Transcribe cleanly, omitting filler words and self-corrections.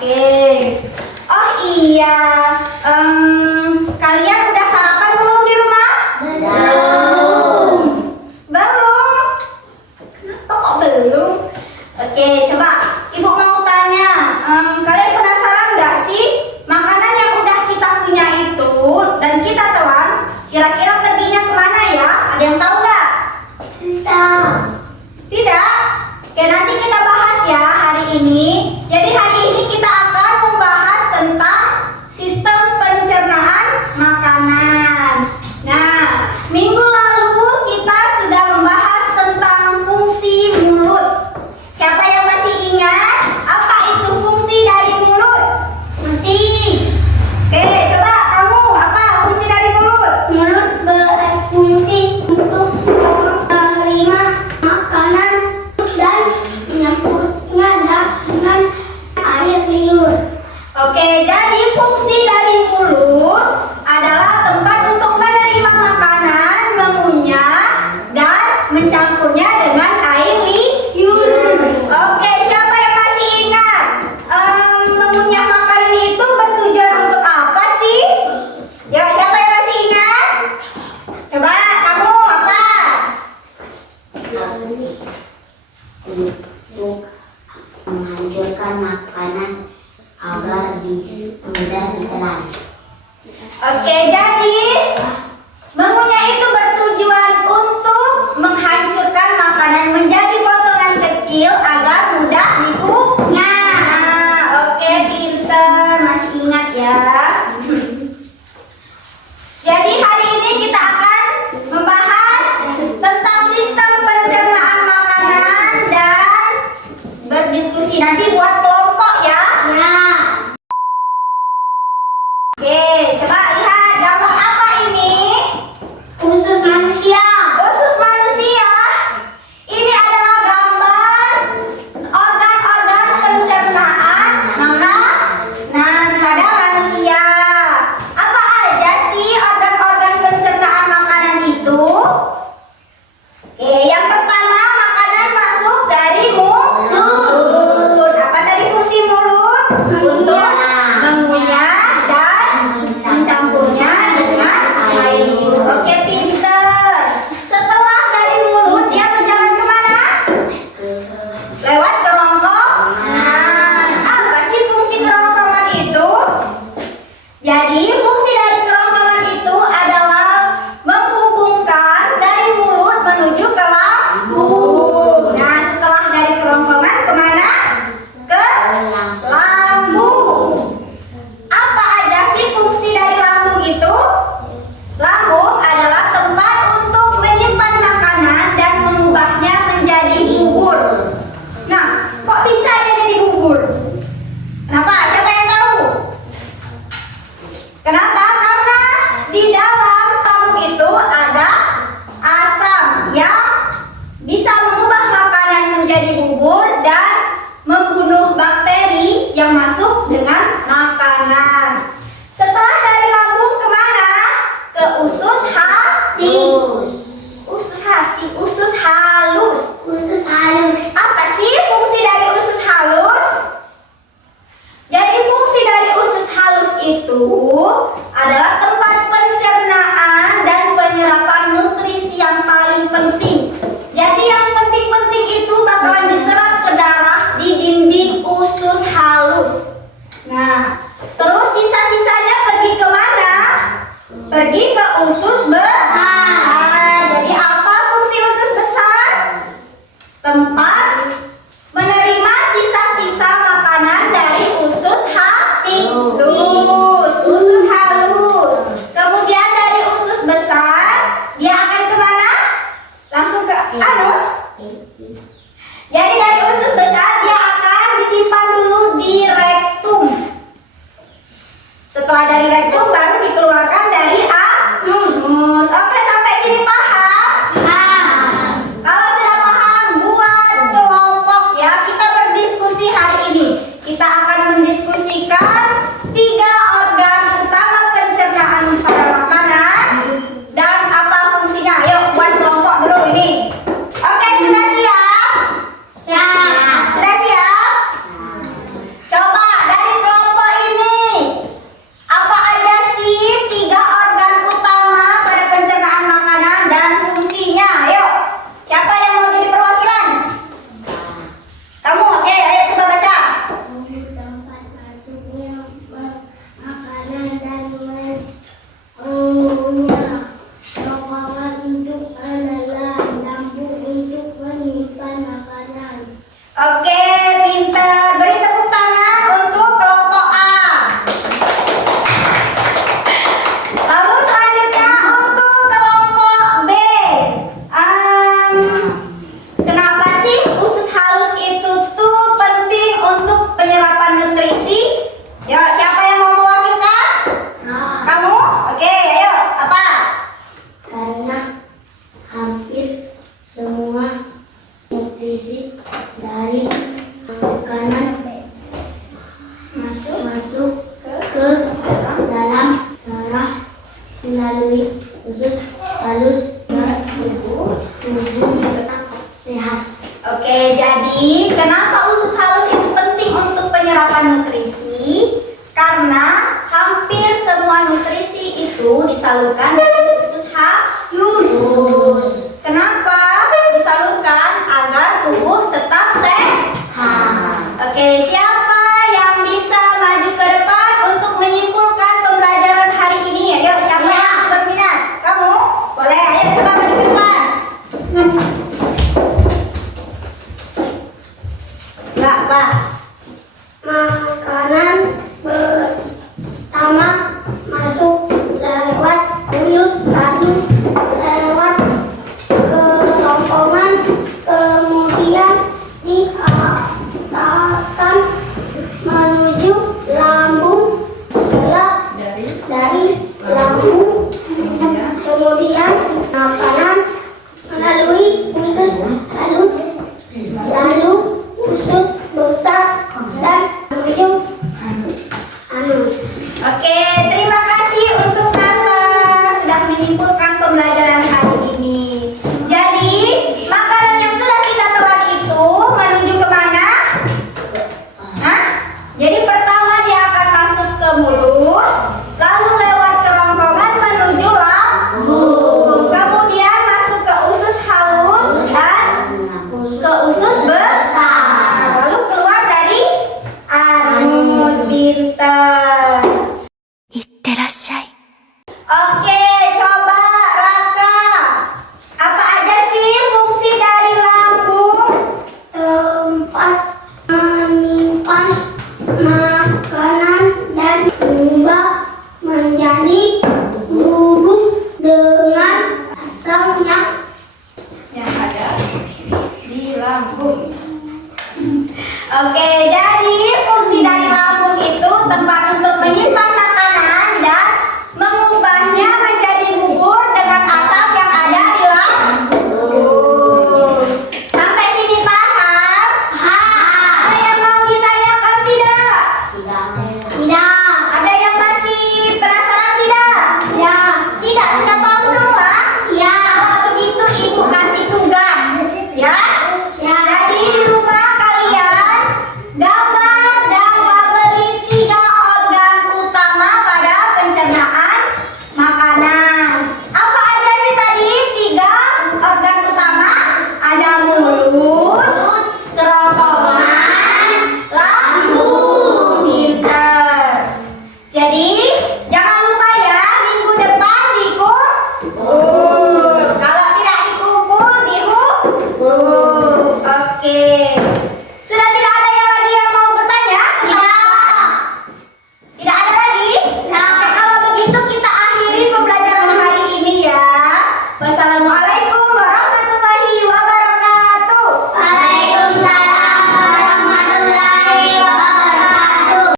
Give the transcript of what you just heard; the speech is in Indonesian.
Oke. Oh iya, kalian udah sarapan belum di rumah? Belum. Belum? Kenapa kok belum? Oke, coba Ibu mau tanya, kalian penasaran nggak sih makanan yang udah kita punya itu dan kita telan, kira-kira perginya kemana ya? Ada yang tahu nggak? Tidak. Tidak? Oke, nanti kita bahas ya hari ini. Jadi hari ini kita akan membahas tentang sistem pencernaan makanan. Nah, minggu lalu kita sudah membahas tentang fungsi mulut. Siapa yang masih ingat apa itu fungsi dari mulut? Masih. Oke, coba kamu apa fungsi dari mulut? Mulut berfungsi untuk menerima makanan dan menyampurnya dengan air liur. Oke, jadi fungsi dari mulut adalah tempat untuk menerima makanan, mengunyah, dan mencampurnya dengan air liur. Oke, siapa yang masih ingat? Mengunyah makanan itu bertujuan untuk apa sih? Ya, siapa yang masih ingat? Coba kamu apa? Untuk menghancurkan makanan agar mudah ditelan. Oke, jadi mengunyah itu bertujuan untuk menghancurkan makanan menjadi potongan kecil agar mudah dikunyah. Nah, oke, pinter, masih ingat ya. Jadi hari ini kita akan membahas tentang sistem pencernaan makanan dan berdiskusi nanti buat kelompok ya. Ya. Oke, coba lihat gambar apa ini? Usus manusia. Usus manusia. Ini adalah gambar organ-organ pencernaan makanan pada manusia. Apa aja sih organ-organ pencernaan makanan itu? Oke, yang pertama makanan masuk dari mulut. Apa tadi fungsi mulut? Untuk mengunyah dan mencampurnya dengan air liur. Oke, pinter. Setelah dari mulut dia berjalan kemana? Lewat kerongkongan. Apa sih fungsi kerongkongan itu? Jadi fungsi dari kerongkongan itu adalah menghubungkan dari mulut menuju ke lambung. Nah, setelah dari kerongkongan kemana? Ke lambung. Apa aja sih fungsi dari lambung itu? Lambung adalah tempat untuk menyimpan makanan dan mengubahnya menjadi bubur. Nah, kok bisa dia jadi bubur? Kenapa? Siapa yang tahu? Kenapa? Karena di dalam lambung itu ada asam yang bisa mengubah makanan menjadi bubur dan membunuh bakteri yang masuk dengan makanan. Setelah dari lambung kemana? Ke usus hati. Usus hati, usus halus. Usus halus. Apa sih fungsi dari usus halus? Jadi fungsi dari usus halus itu adalah tempat pencernaan dan penyerapan nutrisi yang paling penting. Jadi yang penting-penting itu bakalan diserap ke darah di dinding usus halus. Nah, terus sisa-sisanya pergi ke mana? Pergi ke usus besar. Jadi apa fungsi usus besar? Tempat menerima sisa-sisa makanan dari usus halus. Usus masuk ke dalam darah melalui usus halus ke tubuh tetap sehat. Oke, jadi kenapa usus halus itu penting untuk penyerapan nutrisi? Karena hampir semua nutrisi itu disalurkan